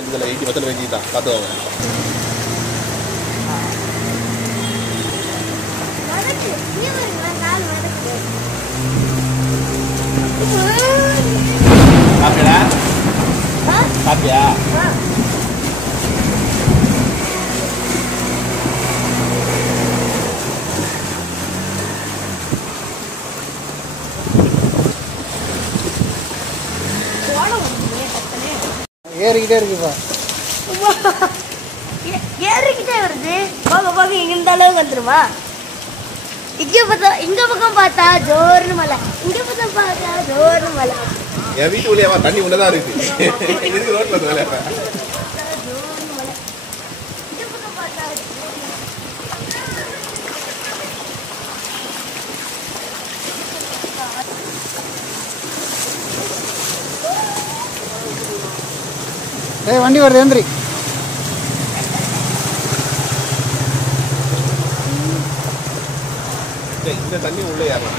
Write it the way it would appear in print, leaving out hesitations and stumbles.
இதில் 80% வெஜ்ஜி தான் பார்த்துவாங்க. சாப்பிட்டா சாப்பிட்டியா? ஏறிக்கிட்டே இருக்குப்பா. ஏறிக்கிட்டே வருது. போக போக இந்த அளவுக்கு வந்துருமா? இங்க பக்கம் பார்த்தா ஜோர்னு மலை, இங்க பக்கம் பார்த்தா ஜோர்னு மலை. என் வீட்டு உள்ளே தண்ணி உள்ளதான் இருக்கு. இதுக்கு ரோட்ல வந்து விளையாடுற வண்டி வருது எந்திரி. இந்த தண்ணி உள்ளே ஏறலாம்.